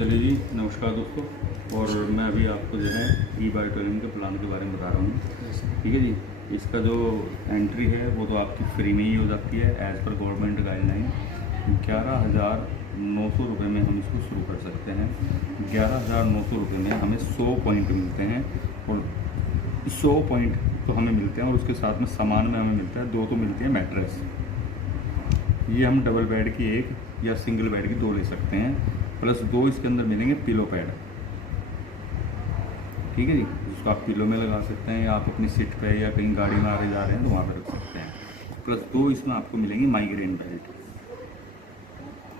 चलिए जी, नमस्कार दोस्तों। और मैं अभी आपको जो है ई बायो ट्रेनिंग के प्लान के बारे में बता रहा हूँ। ठीक है जी। इसका जो एंट्री है वो तो आपकी फ्री में ही हो जाती है एज़ पर गवर्नमेंट गाइडलाइन। 11,900 रुपये में हम इसको शुरू कर सकते हैं। 11,900 रुपये में हमें 100 पॉइंट मिलते हैं और 100 पॉइंट तो हमें मिलते हैं और उसके साथ में सामान में हमें मिलता है 2 तो मिलती है मैट्रेस। ये हम डबल बेड की 1 या सिंगल बेड की 2 ले सकते हैं, प्लस 2 इसके अंदर मिलेंगे पिलो पैड। ठीक है जी, जिसको आप पिलो में लगा सकते हैं या आप अपनी सीट पे या कहीं गाड़ी में आ रहे जा रहे हैं तो वहाँ पर रख सकते हैं। प्लस 2 इसमें आपको मिलेंगी माइग्रेन बेल्ट।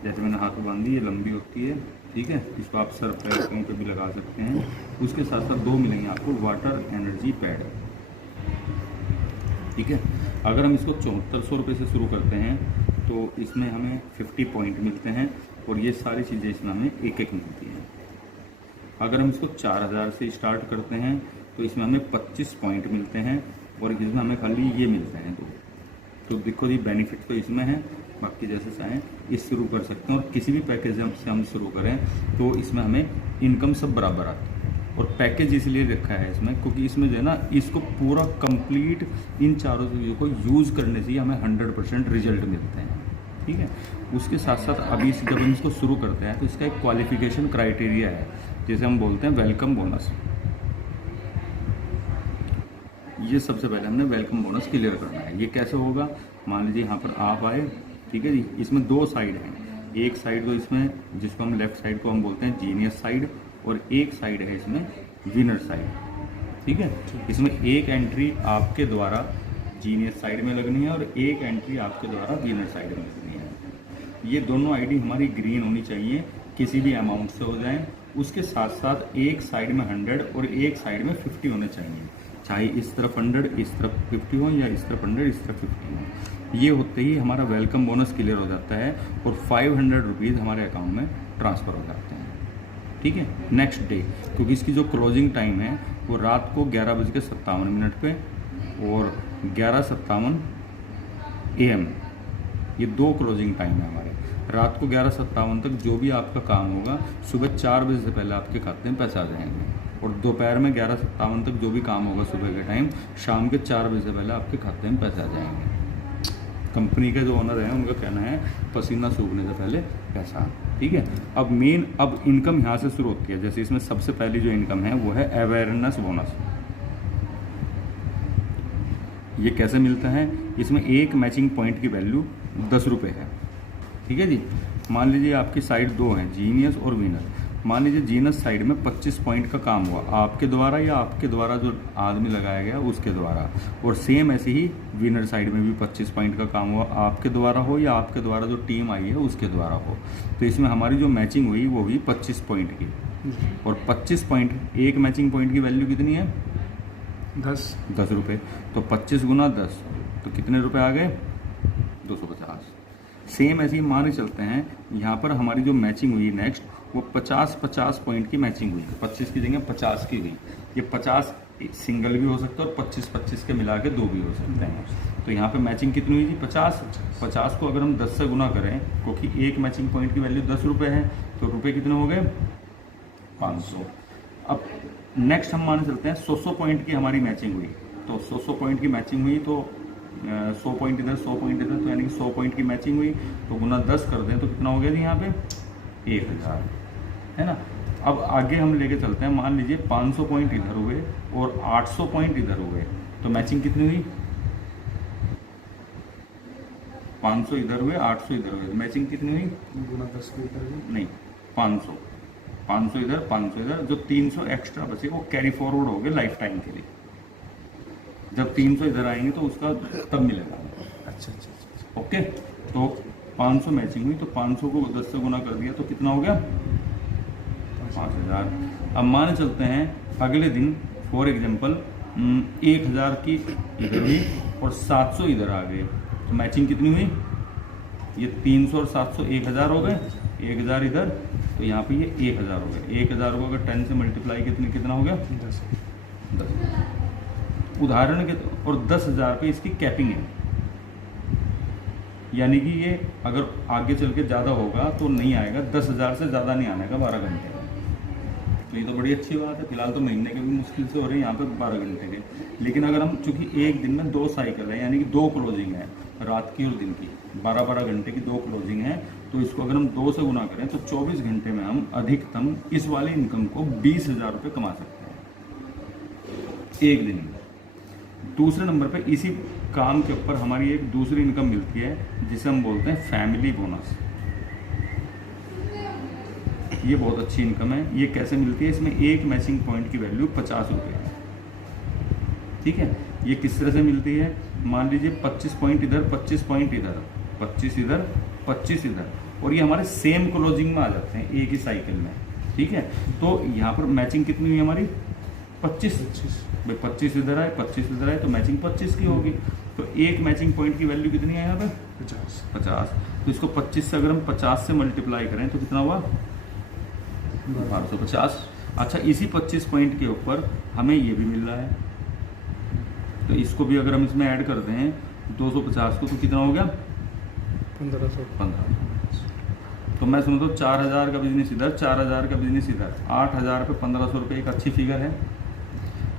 जैसे मैंने हाथ में बांधी, ये लंबी होती है। ठीक है, इसको आप सर पैरों पे भी लगा सकते हैं। उसके साथ साथ 2 मिलेंगे आपको वाटर एनर्जी पैड। ठीक है, अगर हम इसको 7400 रुपये से शुरू करते हैं तो इसमें हमें 50 पॉइंट मिलते हैं और ये सारी चीज़ें इसमें हमें एक एक मिलती हैं। अगर हम इसको 4000 से स्टार्ट करते हैं तो इसमें हमें 25 पॉइंट मिलते हैं और इसमें हमें खाली ये मिलते हैं 2। तो देखो जी, बेनिफिट तो इसमें है। बाकी जैसे चाहें इस शुरू कर सकते हैं और किसी भी पैकेज से हम शुरू करें तो इसमें हमें इनकम सब बराबर आती है। और पैकेज इसलिए रखा है इसमें क्योंकि इसमें जो है ना, इसको पूरा कंप्लीट इन चारों चीज़ों को यूज़ करने से ही हमें 100% रिजल्ट मिलते हैं। ठीक है, उसके साथ साथ अभी जब हम इसको शुरू करते हैं तो इसका एक क्वालिफिकेशन क्राइटेरिया है, जैसे हम बोलते हैं वेलकम बोनस। ये सबसे पहले हमने वेलकम बोनस क्लियर करना है। ये कैसे होगा, मान लीजिए यहाँ पर आप आए। ठीक है जी, इसमें 2 साइड हैं। एक साइड तो इसमें जिसको हम लेफ्ट साइड को हम बोलते हैं जीनियस साइड, और एक साइड है इसमें विनर साइड। ठीक है, इसमें एक एंट्री आपके द्वारा जीनियस साइड में लगनी है और एक एंट्री आपके द्वारा विनर साइड में लगनी है। ये दोनों आईडी हमारी ग्रीन होनी चाहिए, किसी भी अमाउंट से हो जाएं। उसके साथ साथ एक साइड में 100 और एक साइड में 50 होने चाहिए। चाहे इस तरफ 100 इस तरफ 50 हो या इस तरफ 100 इस तरफ 50 हो। ये होते ही हमारा वेलकम बोनस क्लियर हो जाता है और 500 रुपीज़ हमारे अकाउंट में ट्रांसफ़र हो जाते हैं। ठीक है, नेक्स्ट डे, क्योंकि इसकी जो क्लोजिंग टाइम है वो रात को 11:57 पे और 11:57 AM, ये 2 क्लोजिंग टाइम है हमारे। रात को 11:57 तक जो भी आपका काम होगा, सुबह 4 बजे से पहले आपके खाते में पैसे आ जाएंगे। और दोपहर में 11:57 तक जो भी काम होगा सुबह के टाइम, शाम के 4 बजे से पहले आपके खाते में पैसे आ जाएंगे। कंपनी के जो ओनर हैं उनका कहना है पसीना सूखने से पहले पैसा। ठीक है, अब इनकम यहाँ से शुरू होती है। जैसे इसमें सबसे पहली जो इनकम है वो है अवेयरनेस बोनस। ये कैसे मिलता है, इसमें एक मैचिंग पॉइंट की वैल्यू 10 रुपये है। ठीक है जी, मान लीजिए आपकी साइड 2 हैं, जीनियस और विनर। मान लीजिए जीनियस साइड में 25 पॉइंट का काम हुआ आपके द्वारा या आपके द्वारा जो आदमी लगाया गया उसके द्वारा, और सेम ऐसे ही विनर साइड में भी 25 पॉइंट का काम हुआ आपके द्वारा हो या आपके द्वारा जो टीम आई है उसके द्वारा हो। तो इसमें हमारी जो मैचिंग हुई वो हुई 25 पॉइंट की। और 25 पॉइंट, एक मैचिंग पॉइंट की वैल्यू कितनी है, 10 रुपये। तो 25 गुना 10 तो कितने रुपए आ गए, 250। सेम ऐसे ही मान चलते हैं, यहाँ पर हमारी जो मैचिंग हुई नेक्स्ट वो 50 पॉइंट की मैचिंग हुई। 25 की जगह 50 की हुई। ये 50 सिंगल भी हो सकता है और 25 के मिला के 2 भी हो सकते हैं। तो यहाँ पे मैचिंग कितनी हुई थी, 50 को अगर हम 10 से गुना करें, क्योंकि एक मैचिंग पॉइंट की वैल्यू 10 रुपये है, तो रुपये कितने हो गए, 500। अब नेक्स्ट हम मान चलते हैं 100 पॉइंट की हमारी मैचिंग हुई। तो 100 पॉइंट की मैचिंग हुई तो 100 पॉइंट इधर 100 पॉइंट इधर, तो यानी कि 100 पॉइंट की मैचिंग हुई तो गुना 10 कर दें तो कितना हो गया जी, यहाँ पे 1000 है ना। अब आगे हम लेके चलते हैं, मान लीजिए 500 पॉइंट इधर हुए और 800 पॉइंट इधर हुए, तो मैचिंग कितनी हुई, 500 इधर हुए 800 इधर हुए, मैचिंग कितनी हुई, गुना 10 नहीं 500 इधर 500 इधर, जो 300 एक्स्ट्रा बचे वो कैरी फॉरवर्ड हो गए लाइफ टाइम के लिए। जब 300 इधर आएंगे तो उसका तब मिलेगा। अच्छा। ओके, तो 500 मैचिंग हुई तो 500 को 10 से गुना कर दिया तो कितना हो गया, 5000। अब मान चलते हैं अगले दिन फॉर एग्जांपल 1000 की इधर हुई और 700 इधर आ गए, तो मैचिंग कितनी हुई, ये 300 और 700 1000 हो गए, 1000 इधर, तो यहाँ पे ये 1000 हो गए। 1000 को अगर 10 से मल्टीप्लाई कितना हो गया, 10। उदाहरण के और 10,000 पे इसकी कैपिंग है। यानी कि ये अगर आगे चल के ज़्यादा होगा तो नहीं आएगा, 10,000 से ज़्यादा नहीं आने का 12 घंटे का। तो ये तो बड़ी अच्छी बात है। फिलहाल तो महीने के भी मुश्किल से हो रहे हैं यहाँ पे 12 घंटे के। लेकिन अगर हम चूँकि एक दिन में 2 साइकिल है, यानी कि 2 क्लोजिंग है, रात की और दिन की 12-12 घंटे की 2 क्लोजिंग है, तो इसको अगर हम 2 से गुना करें तो 24 घंटे में हम अधिकतम इस वाली इनकम को 20,000 रुपये कमा सकते हैं एक दिन में। दूसरे नंबर पे इसी काम के ऊपर हमारी एक दूसरी इनकम मिलती है जिसे हम बोलते हैं फैमिली बोनस। ये बहुत अच्छी इनकम है। ये कैसे मिलती है? इसमें एक मैचिंग पॉइंट की वैल्यू 50 रुपये है। ठीक है, ये किस तरह से मिलती है? मान लीजिए 25 पॉइंट इधर, 25 पॉइंट इधर, 25 इधर, 25 इधर, और ये हमारे सेम क्लोजिंग में आ जाते हैं एक ही साइकिल में। ठीक है, तो यहाँ पर मैचिंग कितनी हुई हमारी? 25। भाई 25 इधर आए, 25 इधर आए, तो मैचिंग 25 की होगी। तो एक मैचिंग पॉइंट की वैल्यू कितनी है यहाँ पे? 50। तो इसको 25 से अगर हम 50 से मल्टीप्लाई करें तो कितना हुआ? 1250। अच्छा, इसी 25 पॉइंट के ऊपर हमें ये भी मिल रहा है, तो इसको भी अगर हम इसमें ऐड कर दें 250 को, तो कितना हो गया? 1500। तो मैं समझता हूँ 4000 का बिजनेस इधर, 4000 का बिजनेस इधर, 8000 पे 1500 रुपये एक अच्छी फिगर है।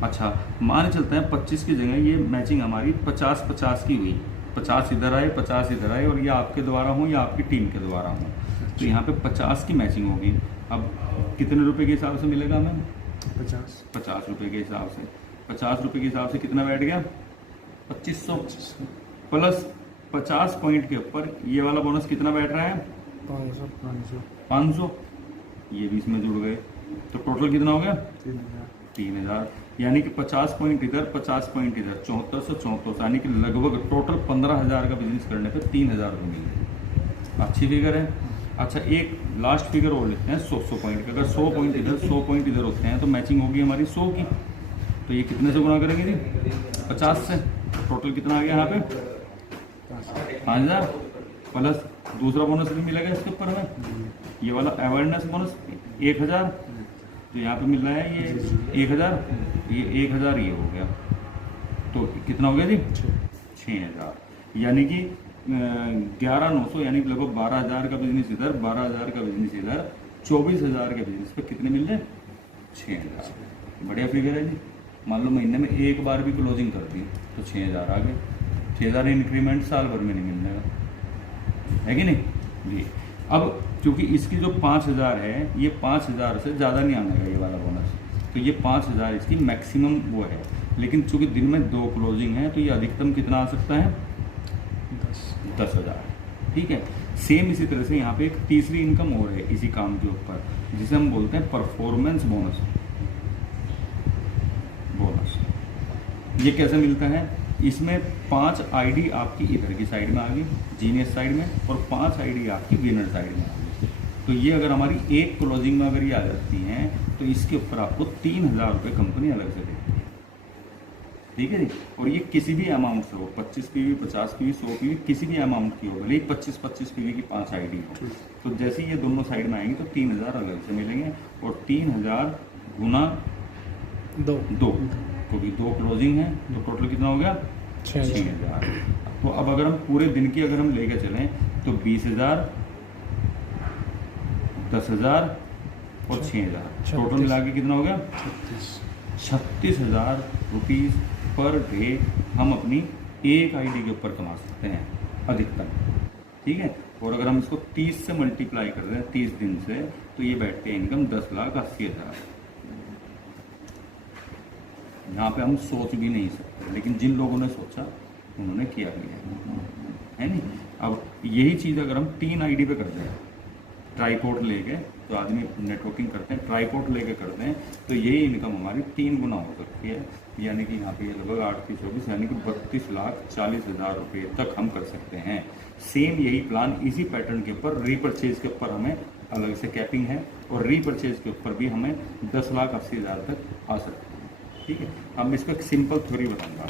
अच्छा, मान चलते हैं 25 की जगह ये मैचिंग हमारी 50-50 की हुई, 50 इधर आए, 50 इधर आए, और ये आपके द्वारा हो या आपकी टीम के द्वारा हो, तो यहाँ पे 50 की मैचिंग होगी। अब कितने रुपए के हिसाब से मिलेगा हमें? 50 रुपये के हिसाब से। 50 रुपये के हिसाब से कितना बैठ गया? 2500 प्लस 50 पॉइंट के ऊपर ये वाला बोनस कितना बैठ रहा है? 500। ये भी इसमें जुड़ गए, तो टोटल कितना हो गया? 3000। यानी कि 50 पॉइंट इधर, 50 पॉइंट इधर, 7400, यानी कि लगभग टोटल 15,000 का बिजनेस करने पे 3000 रुपये मिले। अच्छी फिगर है। अच्छा, एक लास्ट फिगर और लेते हैं 100 पॉइंट का। अगर 100 पॉइंट इधर, 100 पॉइंट इधर होते हैं तो मैचिंग होगी हमारी 100 की। तो ये कितने से गुना करेंगे जी? 50 से। टोटल कितना आ गया यहाँ पे? 5000 प्लस दूसरा बोनस भी मिलेगा इसके ऊपर हमें, ये वाला अवेयरनेस बोनस 1000। तो यहाँ पे मिल रहा है ये 1000, ये 1000 ये हो गया, तो कितना हो गया जी? 6000। यानी कि 11,900, यानी कि लगभग 12,000 का बिजनेस इधर, 12,000 का बिजनेस इधर, 24,000 के बिजनेस पे कितने मिल रहे? 6000। बढ़िया फिगर है जी। मान लो महीने में एक बार भी क्लोजिंग कर दी तो 6000 आ गए। 6000 इंक्रीमेंट साल भर में नहीं मिल जाएगा, है कि नहीं जी। अब क्योंकि इसकी जो 5000 है, ये 5000 से ज़्यादा नहीं आने का ये वाला बोनस, तो ये 5000 इसकी मैक्सिमम वो है। लेकिन चूंकि दिन में 2 क्लोजिंग है तो ये अधिकतम कितना आ सकता है? 10,000। ठीक है, सेम इसी तरह से यहाँ पे एक तीसरी इनकम और है इसी काम के ऊपर, जिसे हम बोलते हैं परफॉर्मेंस बोनस। ये कैसे मिलता है? इसमें 5 आईडी आपकी इधर की साइड में आ गई, जीनियस साइड में, और 5 आईडी आपकी विनर साइड में आ गई। तो ये अगर हमारी एक क्लोजिंग में अगर ये आ जाती हैं तो इसके ऊपर आपको 3000 रुपये कंपनी अलग से देती है। ठीक है जी। और ये किसी भी अमाउंट से हो, 25 PV, 50 PV, 100 PV, किसी भी अमाउंट की हो, भले 25-25 PV की 5 आईडी हो, तो जैसे ही ये दोनों साइड में आएंगे तो 3000 अलग से मिलेंगे, और 3000 गुना 2, क्योंकि 2 क्लोजिंग है तो टोटल कितना हो गया? 6000। तो अब अगर हम पूरे दिन की अगर हम लेके चलें तो 20,000, 10,000 और 6000, टोटल मिला के कितना हो गया? 36,000 रुपीज़ पर डे हम अपनी एक आईडी के ऊपर कमा सकते हैं अधिकतम। ठीक है, और अगर हम इसको 30 से मल्टीप्लाई कर दें 30 दिन से, तो ये बैठते हैं इनकम 10,80,000। यहाँ पे हम सोच भी नहीं सकते, लेकिन जिन लोगों ने सोचा उन्होंने किया भी है नहीं। अब यही चीज़ अगर हम 3 आईडी पे करते हैं, ट्राईपोर्ट लेके, तो आदमी नेटवर्किंग करते हैं, ट्राईपोर्ट लेके करते हैं, तो यही इनकम हमारी 3 गुना हो सकती है। यानी कि यहाँ पे लगभग 8-24, यानी कि 32,40,000 रुपये तक हम कर सकते हैं। सेम यही प्लान इसी पैटर्न के ऊपर रीपरचेज के ऊपर हमें अलग से कैपिंग है, और रीपरचेज के ऊपर भी हमें 10,80,000 तक आ सकते हैं। ठीक है, अब इसको एक सिंपल थ्योरी बताऊंगा।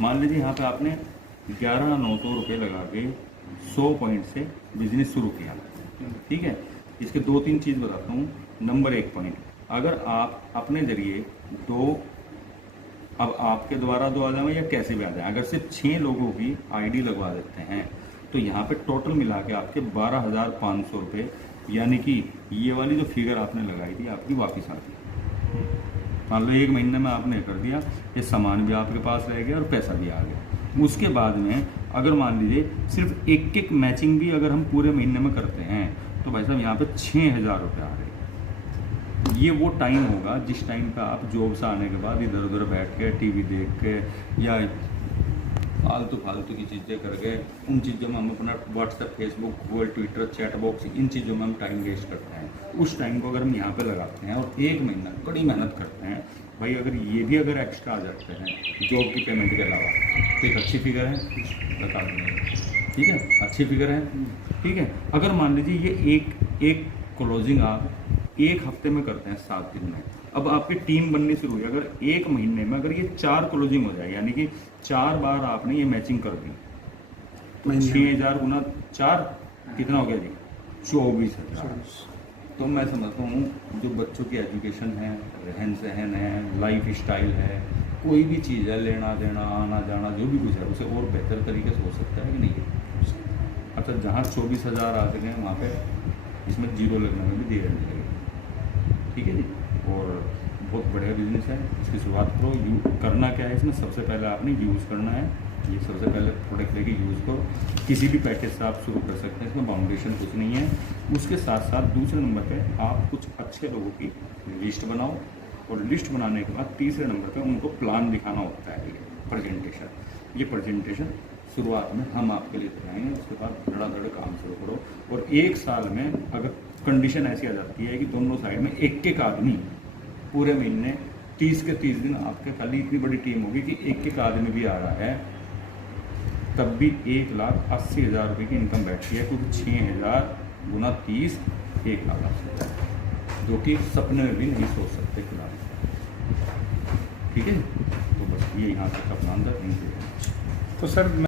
मान लीजिए यहाँ पे आपने 11,900 रुपये लगा के 100 पॉइंट से बिजनेस शुरू किया। ठीक है, इसके 2-3 चीज़ बताता हूँ। नंबर 1 पॉइंट, अगर आप अपने ज़रिए 2 अब आपके द्वारा दो आ जाए या कैसे भी आ जाए, अगर सिर्फ 6 लोगों की आईडी लगवा देते हैं तो यहाँ पे टोटल मिला के आपके 12,500 रुपये, यानी कि ये वाली जो फिगर आपने लगाई थी आपकी वापस आ गई। मान लो 1 महीने में आपने कर दिया, ये सामान भी आपके पास रह गया और पैसा भी आ गया। उसके बाद में अगर मान लीजिए सिर्फ एक मैचिंग भी अगर हम पूरे महीने में करते हैं तो भाई साहब यहाँ पे 6,000 रुपये आ गए। ये वो टाइम होगा जिस टाइम पे आप जॉब से आने के बाद इधर उधर बैठ के टीवी देख के या फालतू की चीज़ें करके उन चीज़ों में हम अपना WhatsApp, Facebook, Google, Twitter, chat box, इन चीज़ों में हम टाइम वेस्ट करते हैं। उस टाइम को अगर हम यहाँ पे लगाते हैं और 1 महीना कड़ी मेहनत करते हैं भाई, अगर ये भी अगर एक्स्ट्रा आ जाते हैं जॉब की पेमेंट के अलावा तो एक अच्छी फिगर है, बता देंगे। ठीक है, अच्छी फिगर है। ठीक है, अगर मान लीजिए ये एक क्लोजिंग आप 1 हफ्ते में करते हैं 7 दिन में, अब आपकी टीम बननी शुरू हुई, अगर 1 महीने में अगर ये 4 क्लोजिंग हो जाए, यानी कि 4 बार आपने ये मैचिंग कर दी तो 6,000 गुना 4 कितना हो गया जी? 24,000। तो मैं समझता हूँ जो बच्चों की एजुकेशन है, रहन सहन है, लाइफ स्टाइल है, कोई भी चीज़ है, लेना देना, आना जाना, जो भी कुछ है, उसे और बेहतर तरीके से हो सकता है कि नहीं। अच्छा, जहाँ 24,000 आ सकें वहाँ पे इसमें 0 लगने में भी देर नहीं लगेगी। ठीक है जी, और बहुत बढ़िया बिजनेस है, इसकी शुरुआत करो। करना क्या है इसमें, सबसे पहले आपने यूज़ करना है, ये सबसे पहले प्रोडक्ट लेके यूज़ करो। किसी भी पैकेज से आप शुरू कर सकते हैं, इसमें बाउंडेशन कुछ नहीं है। उसके साथ साथ दूसरे नंबर पे आप कुछ अच्छे लोगों की लिस्ट बनाओ, और लिस्ट बनाने के बाद तीसरे नंबर पे उनको प्लान दिखाना होता है, प्रेजेंटेशन। ये प्रेजेंटेशन शुरुआत में हम आपके लिए कराएंगे, उसके बाद धड़ाधड़ काम शुरू करो। और 1 साल में अगर कंडीशन ऐसी आ जाती है कि दोनों साइड में एक आदमी पूरे महीने 30 के 30 दिन आपके खाली इतनी बड़ी टीम होगी कि एक आदमी भी आ रहा है, तब भी 1,80,000 रुपये की इनकम बैठती है, क्योंकि 6,000 गुना 30 1,80,000, जो कि सपने में भी नहीं सोच सकते खिलाड़ी। ठीक है, तो बस ये यहाँ तक का प्लान था। तो सर